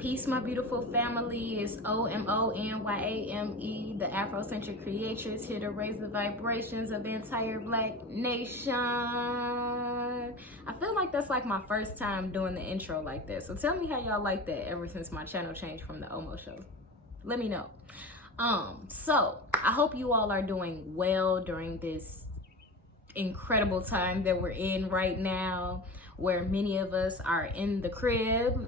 Peace, my beautiful family. It's OMO NYAME, the Afrocentric creators, here to raise the vibrations of the entire Black nation. I feel like that's like my first time doing the intro like that. So tell me how y'all like that ever since my channel changed from the Omo show. Let me know. So I hope you all are doing well during this incredible time that we're in right now, where many of us are in the crib,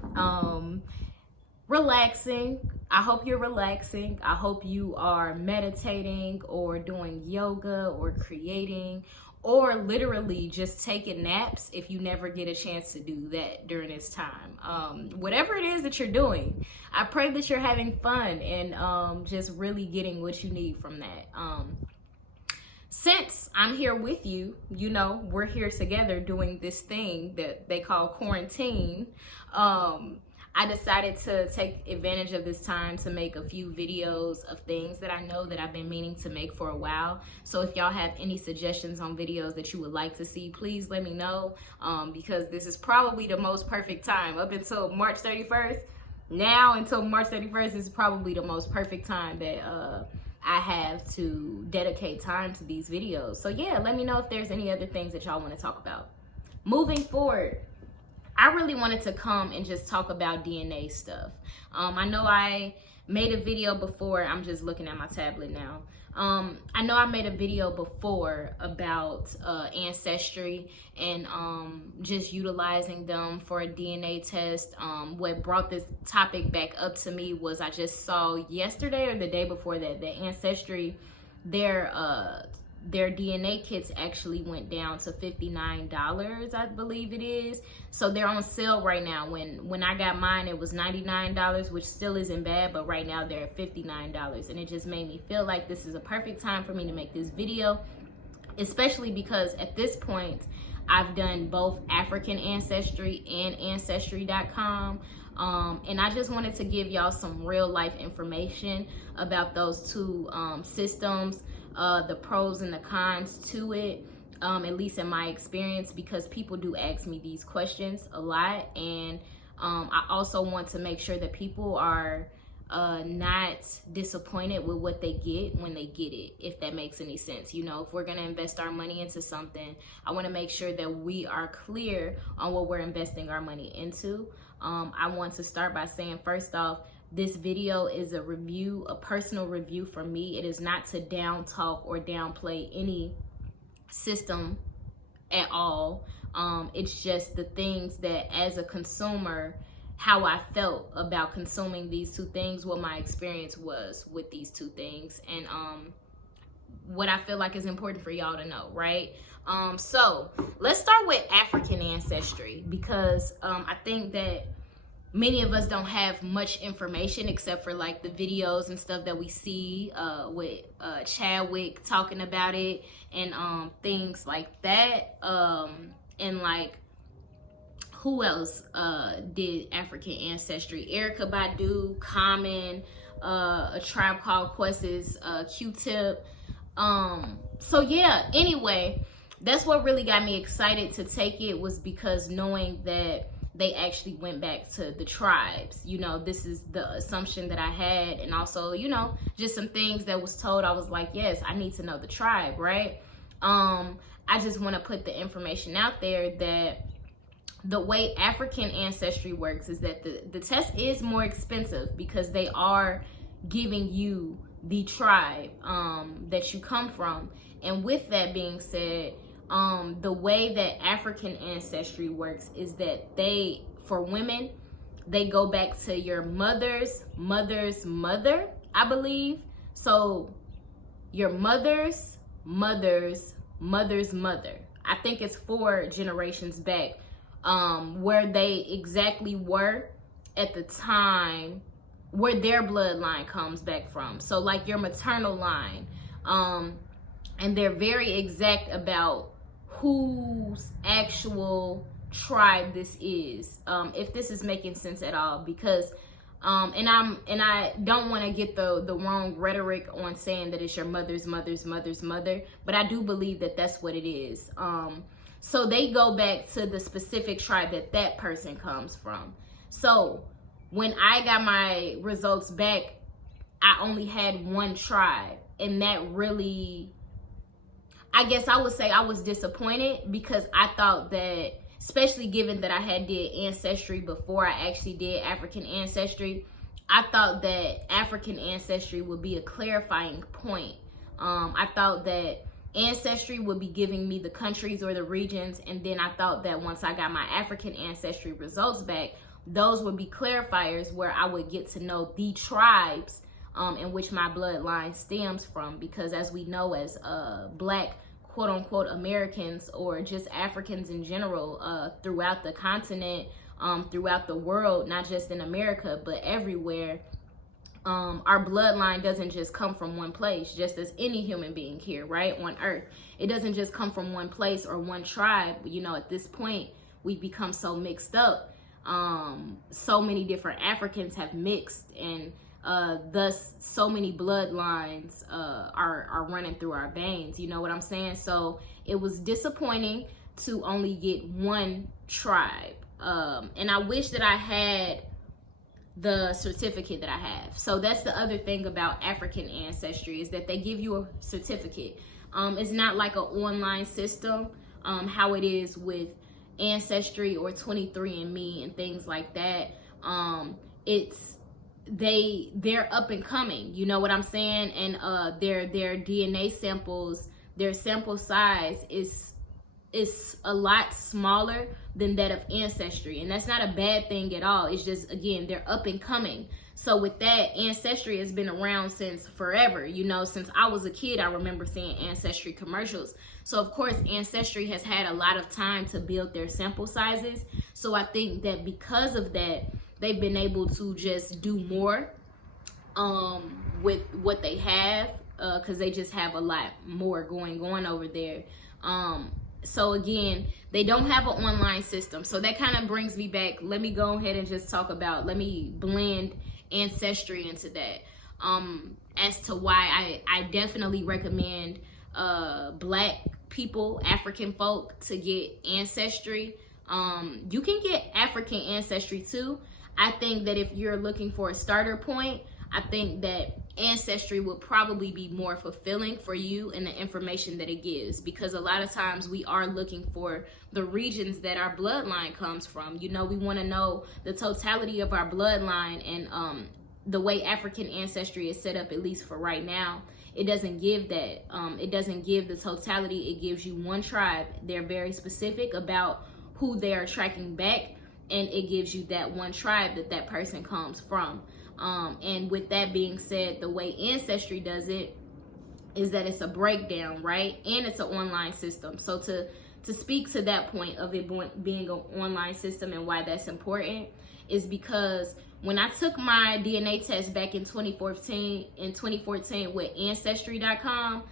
relaxing. I hope you're relaxing. I hope you are meditating or doing yoga or creating or literally just taking naps if you never get a chance to do that during this time. Whatever it is that you're doing, I pray that you're having fun and just really getting what you need from that. Since I'm here with you, you know, we're here together doing this thing that they call quarantine. I decided to take advantage of this time to make a few videos of things that I know that I've been meaning to make for a while. So if y'all have any suggestions on videos that you would like to see, please let me know, because this is probably the most perfect time up until March 31st. Now until March 31st is probably the most perfect time that I have to dedicate time to these videos. So yeah, let me know if there's any other things that y'all want to talk about. Moving forward, I really wanted to come and just talk about DNA stuff. I know I made a video before. I'm just looking at my tablet now. I know I made a video before about ancestry and just utilizing them for a DNA test. What brought this topic back up to me was I just saw yesterday or the day before that Ancestry, their DNA kits actually went down to $59, I believe it is. So they're on sale right now. When I got mine, it was $99, which still isn't bad, but right now they're at $59. And it just made me feel like this is a perfect time for me to make this video, especially because at this point, I've done both African Ancestry and Ancestry.com. And I just wanted to give y'all some real life information about those two systems, the pros and the cons to it, at least in my experience, because people do ask me these questions a lot. And I also want to make sure that people are not disappointed with what they get when they get it, if that makes any sense. You know, if we're going to invest our money into something, I want to make sure that we are clear on what we're investing our money into. I want to start by saying, first off, this video is a review, a personal review for me. It is not to down talk or downplay any system at all. It's just the things that as a consumer, how I felt about consuming these two things, what my experience was with these two things, and what I feel like is important for y'all to know, right? So let's start with African ancestry, because I think that many of us don't have much information except for like the videos and stuff that we see with Chadwick talking about it and things like that. And like, who else did African ancestry? Erica Badu, Common, A Tribe Called Quest's Q-Tip. So yeah, anyway, that's what really got me excited to take it, was because knowing that they actually went back to the tribes. You know, this is the assumption that I had. And also, you know, just some things that was told. I was like, yes, I need to know the tribe, right? I just want to put the information out there that the way African ancestry works is that the test is more expensive, because they are giving you the tribe that you come from. And with that being said, the way that African ancestry works is that for women, they go back to your mother's mother, I believe. So your mother's mother's mother's mother. I think it's 4 generations back, where they exactly were at the time, where their bloodline comes back from. So like your maternal line, and they're very exact about whose actual tribe this is, if this is making sense at all, because and I don't want to get the wrong rhetoric on saying that it's your mother's mother's mother's mother, but I do believe that that's what it is. So they go back to the specific tribe that person comes from. So when I got my results back, I only had one tribe. And that really, I guess I would say I was disappointed, because I thought that, especially given that I had did Ancestry before I actually did African Ancestry, I thought that African Ancestry would be a clarifying point. I thought that Ancestry would be giving me the countries or the regions, and then I thought that once I got my African Ancestry results back, those would be clarifiers where I would get to know the tribes in which my bloodline stems from. Because as we know, as Black quote unquote Americans, or just Africans in general, throughout the continent, throughout the world, not just in America but everywhere, our bloodline doesn't just come from one place, just as any human being here, right, on earth. It doesn't just come from one place or one tribe. You know, at this point we've become so mixed up. So many different Africans have mixed, and thus so many bloodlines are running through our veins. You know what I'm saying? So it was disappointing to only get one tribe, and I wish that I had the certificate that I have. So that's the other thing about African Ancestry, is that they give you a certificate. It's not like an online system, how it is with Ancestry or 23andMe and things like that. They're up and coming, you know what I'm saying? And their DNA samples, their sample size is a lot smaller than that of Ancestry, and that's not a bad thing at all. It's just, again, they're up and coming. So with that, Ancestry has been around since forever. You know, since I was a kid, I remember seeing Ancestry commercials. So of course, Ancestry has had a lot of time to build their sample sizes. So I think that because of that, they've been able to just do more with what they have, because they just have a lot more going on over there. So again, they don't have an online system. So that kind of brings me back. Let me go ahead and just talk about, let me blend Ancestry into that, as to why I definitely recommend Black people, African folk, to get Ancestry. You can get African Ancestry too. I think that if you're looking for a starter point, I think that Ancestry would probably be more fulfilling for you and the information that it gives, because a lot of times we are looking for the regions that our bloodline comes from. You know, we want to know the totality of our bloodline, and the way African Ancestry is set up, at least for right now, it doesn't give that. It doesn't give the totality. It gives you one tribe. They're very specific about who they are tracking back, and it gives you that one tribe that person comes from. And with that being said, the way Ancestry does it is that it's a breakdown, right? And it's an online system. So to speak to that point of it being an online system and why that's important is because when I took my DNA test back in 2014 with Ancestry.com,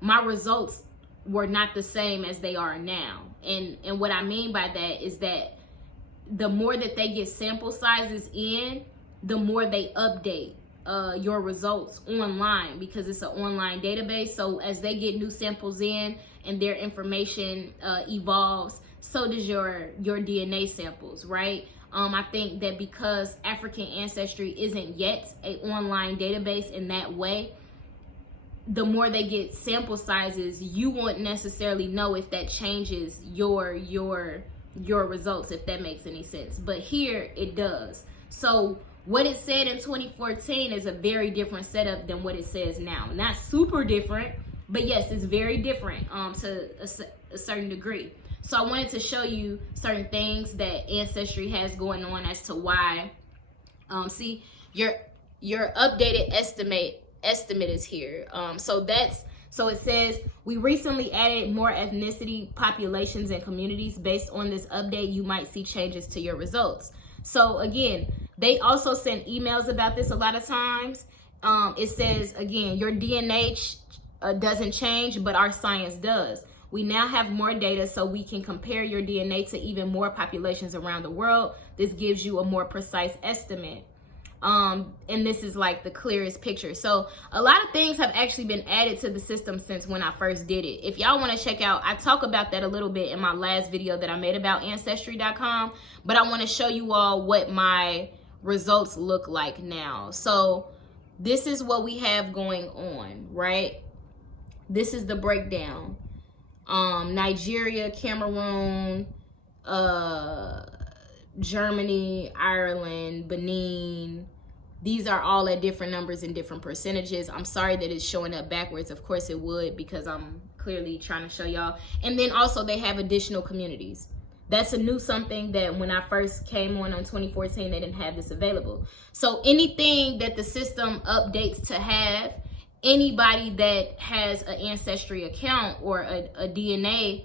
my results were not the same as they are now. And what I mean by that is that the more that they get sample sizes in, the more they update your results online, because it's an online database. So as they get new samples in and their information evolves, so does your DNA samples, right? I think that because African Ancestry isn't yet an online database in that way, the more they get sample sizes, you won't necessarily know if that changes your results, if that makes any sense. But here it does. So what it said in 2014 is a very different setup than what it says now. Not super different, but yes, it's very different to a certain degree. So I wanted to show you certain things that Ancestry has going on as to why. See, your updated estimate is here. So it says, we recently added more ethnicity, populations, and communities. Based on this update, you might see changes to your results. So again, they also send emails about this a lot of times. It says, again, your DNA doesn't change, but our science does. We now have more data so we can compare your DNA to even more populations around the world. This gives you a more precise estimate. And this is like the clearest picture. So a lot of things have actually been added to the system since when I first did it. If y'all want to check out, I talk about that a little bit in my last video that I made about Ancestry.com, but I want to show you all what my results look like now. So this is what we have going on, right? This is the breakdown. Nigeria, Cameroon, Germany, Ireland, Benin. These are all at different numbers and different percentages. I'm sorry that it's showing up backwards. Of course it would, because I'm clearly trying to show y'all. And then also they have additional communities. That's a new something that when I first came on 2014, they didn't have this available. So anything that the system updates to have, anybody that has an Ancestry account or a DNA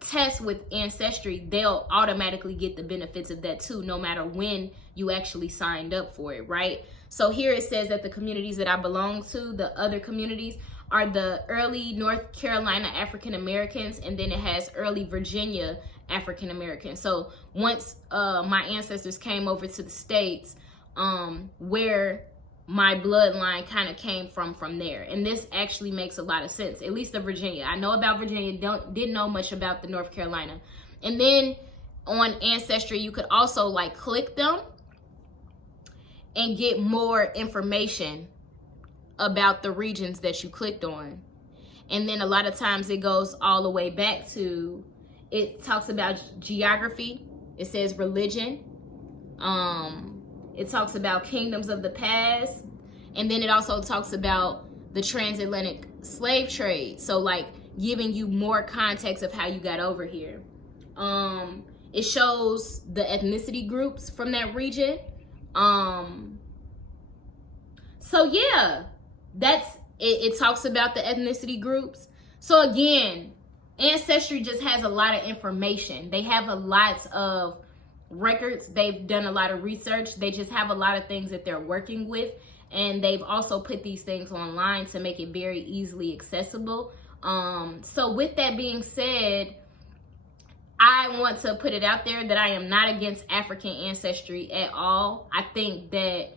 test with Ancestry, they'll automatically get the benefits of that too, no matter when you actually signed up for it, right? So here it says that the communities that I belong to, the other communities, are the early North Carolina African Americans, and then it has early Virginia African Americans. So once my ancestors came over to the States, where my bloodline kind of came from there. And this actually makes a lot of sense, at least the Virginia. I know about Virginia, didn't know much about the North Carolina. And then on Ancestry, you could also like click them and get more information about the regions that you clicked on. And then a lot of times it goes all the way back to, it talks about geography, it says religion, it talks about kingdoms of the past, and then it also talks about the transatlantic slave trade. So like giving you more context of how you got over here. It shows the ethnicity groups from that region. So yeah, that's it. It talks about the ethnicity groups. So again, Ancestry just has a lot of information. They have a lot of records. They've done a lot of research. They just have a lot of things that they're working with, and they've also put these things online to make it very easily accessible. So with that being said, I want to put it out there that I am not against African ancestry at all. I think that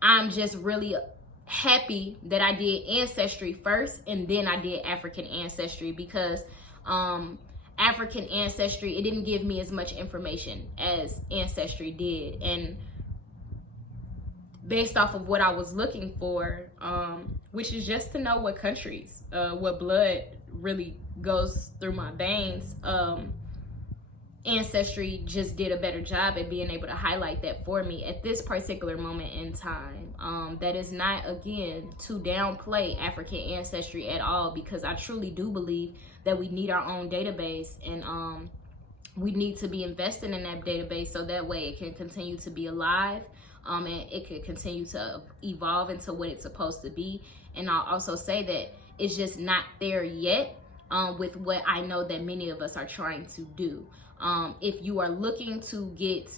I'm just really happy that I did Ancestry first and then I did African Ancestry, because African Ancestry, it didn't give me as much information as Ancestry did. And based off of what I was looking for, which is just to know what countries, what blood really goes through my veins, Ancestry just did a better job at being able to highlight that for me at this particular moment in time. That is not, again, to downplay African Ancestry at all, because I truly do believe that we need our own database, and we need to be invested in that database so that way it can continue to be alive, and it can continue to evolve into what it's supposed to be. And I'll also say that it's just not there yet with what I know that many of us are trying to do. If you are looking to get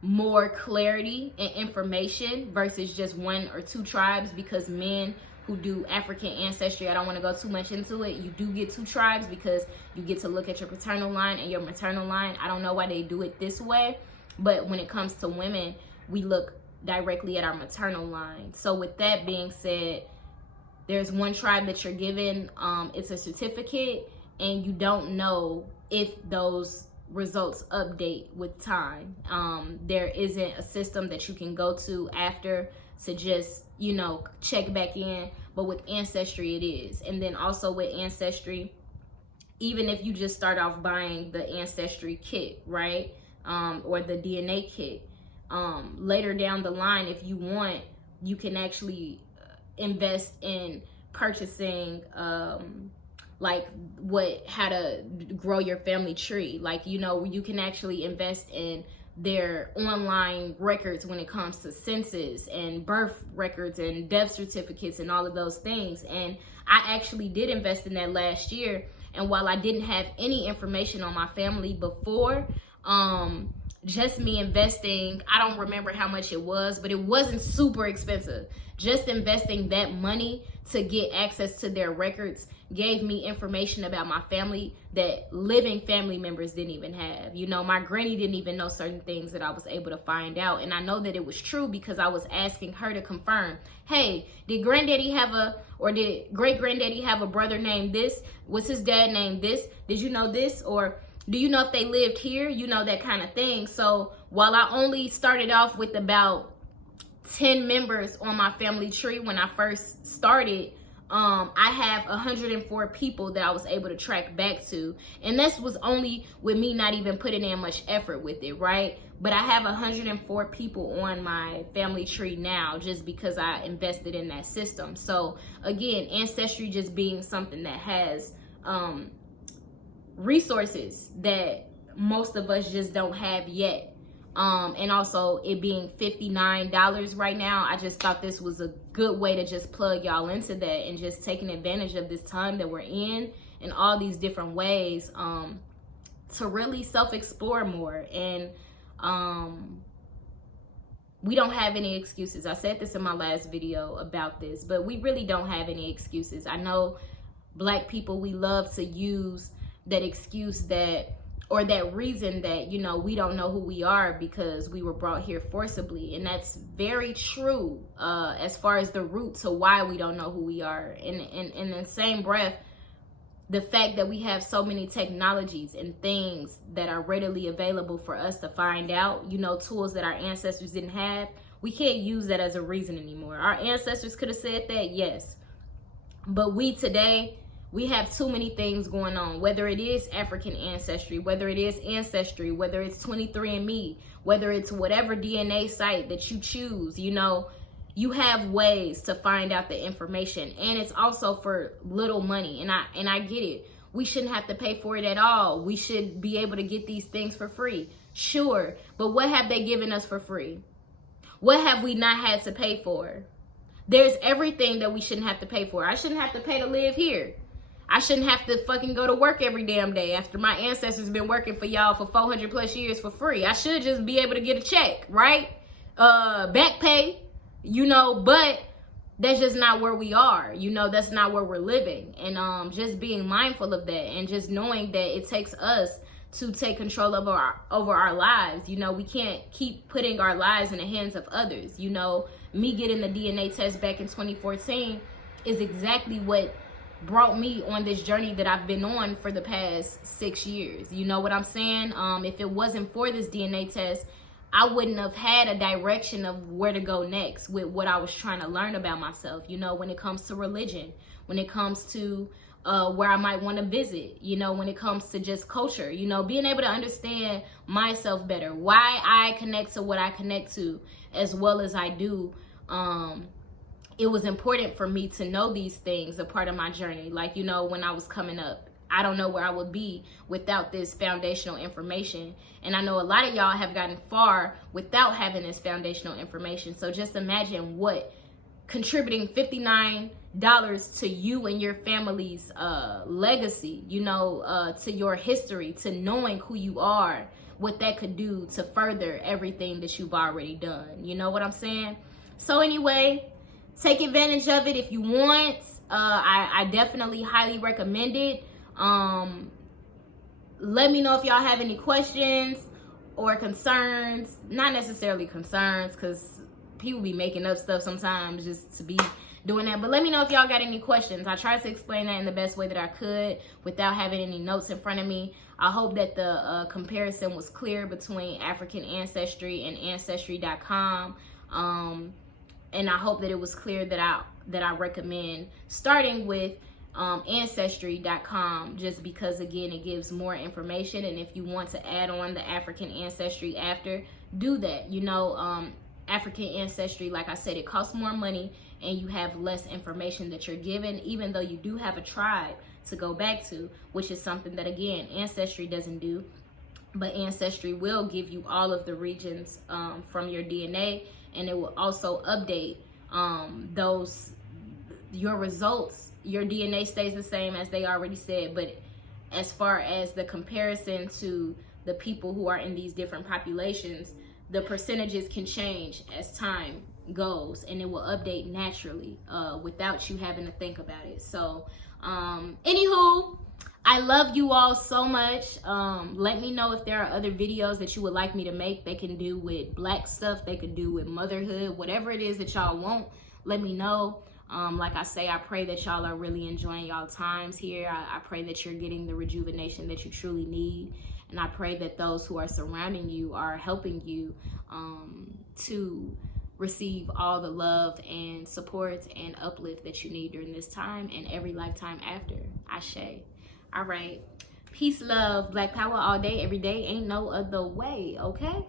more clarity and information versus just one or two tribes, because men who do African Ancestry, I don't want to go too much into it, you do get two tribes because you get to look at your paternal line and your maternal line. I don't know why they do it this way, but when it comes to women, we look directly at our maternal line. So with that being said, there's one tribe that you're given, it's a certificate, and you don't know if those results update with time. There isn't a system that you can go to after to just, you know, check back in, but with Ancestry it is. And then also with Ancestry, even if you just start off buying the Ancestry kit, right, or the DNA kit, later down the line, if you want, you can actually invest in purchasing like how to grow your family tree. Like, you know, you can actually invest in their online records when it comes to census and birth records and death certificates and all of those things. And I actually did invest in that last year. And while I didn't have any information on my family before, just me investing, I don't remember how much it was, but it wasn't super expensive. Just investing that money to get access to their records gave me information about my family that living family members didn't even have. You know, my granny didn't even know certain things that I was able to find out. And I know that it was true because I was asking her to confirm, hey, did granddaddy have or did great granddaddy have a brother named this? Was his dad named this? Did you know this? Or Do you know if they lived here? You know, that kind of thing. So while I only started off with about 10 members on my family tree when I first started, I have 104 people that I was able to track back to. And this was only with me not even putting in much effort with it, right? But I have 104 people on my family tree now just because I invested in that system. So again, Ancestry just being something that has resources that most of us just don't have yet. And also it being $59 right now, I just thought this was a good way to just plug y'all into that and just taking advantage of this time that we're in and all these different ways to really self-explore more. And we don't have any excuses. I said this in my last video about this, but we really don't have any excuses. I know Black people, we love to use that excuse that, or that reason that, you know, we don't know who we are because we were brought here forcibly. And that's very true as far as the root to why we don't know who we are. And in the same breath, the fact that we have so many technologies and things that are readily available for us to find out, you know, tools that our ancestors didn't have, we can't use that as a reason anymore. Our ancestors could have said that, yes. But we today, we have too many things going on, whether it is African ancestry, whether it is Ancestry, whether it's 23andMe, whether it's whatever DNA site that you choose, you know, you have ways to find out the information. And it's also for little money. And I get it. We shouldn't have to pay for it at all. We should be able to get these things for free. Sure. But what have they given us for free? What have we not had to pay for? There's everything that we shouldn't have to pay for. I shouldn't have to pay to live here. I shouldn't have to fucking go to work every damn day after my ancestors been working for y'all for 400 plus years for free. I should just be able to get a check, right? Back pay, you know, but that's just not where we are. You know, that's not where we're living. And just being mindful of that and just knowing that it takes us to take control over our lives. You know, we can't keep putting our lives in the hands of others. You know, me getting the DNA test back in 2014 is exactly what brought me on this journey that I've been on for the past 6 years. You know what I'm saying? If it wasn't for this DNA test, I wouldn't have had a direction of where to go next with what I was trying to learn about myself, you know, when it comes to religion, when it comes to where I might want to visit, you know, when it comes to just culture, you know, being able to understand myself better, why I connect to what I connect to as well as I do. It was important for me to know these things, a part of my journey. Like, you know, when I was coming up, I don't know where I would be without this foundational information. And I know a lot of y'all have gotten far without having this foundational information. So just imagine what contributing $59 to you and your family's legacy, you know, to your history, to knowing who you are, what that could do to further everything that you've already done. You know what I'm saying? So anyway, take advantage of it if you want. I definitely highly recommend it. Let me know if y'all have any questions or concerns. Not necessarily concerns, because people be making up stuff sometimes just to be doing that. But let me know if y'all got any questions. I tried to explain that in the best way that I could without having any notes in front of me. I hope that the comparison was clear between African Ancestry and Ancestry.com. And I hope that it was clear that I recommend starting with Ancestry.com, just because, again, it gives more information. And if you want to add on the African Ancestry after, do that. You know, African Ancestry, like I said, it costs more money and you have less information that you're given, even though you do have a tribe to go back to, which is something that, again, Ancestry doesn't do. But Ancestry will give you all of the regions from your DNA, and it will also update your results. Your DNA stays the same as they already said, but as far as the comparison to the people who are in these different populations, the percentages can change as time goes, and it will update naturally without you having to think about it. So anywho, I love you all so much. Let me know if there are other videos that you would like me to make. They can do with Black stuff, they could do with motherhood, whatever it is that y'all want, let me know. Like I say, I pray that y'all are really enjoying y'all times here. I pray that you're getting the rejuvenation that you truly need. And I pray that those who are surrounding you are helping you to receive all the love and support and uplift that you need during this time and every lifetime after. Ashe. All right. Peace, love, Black power all day, every day. Ain't no other way, okay?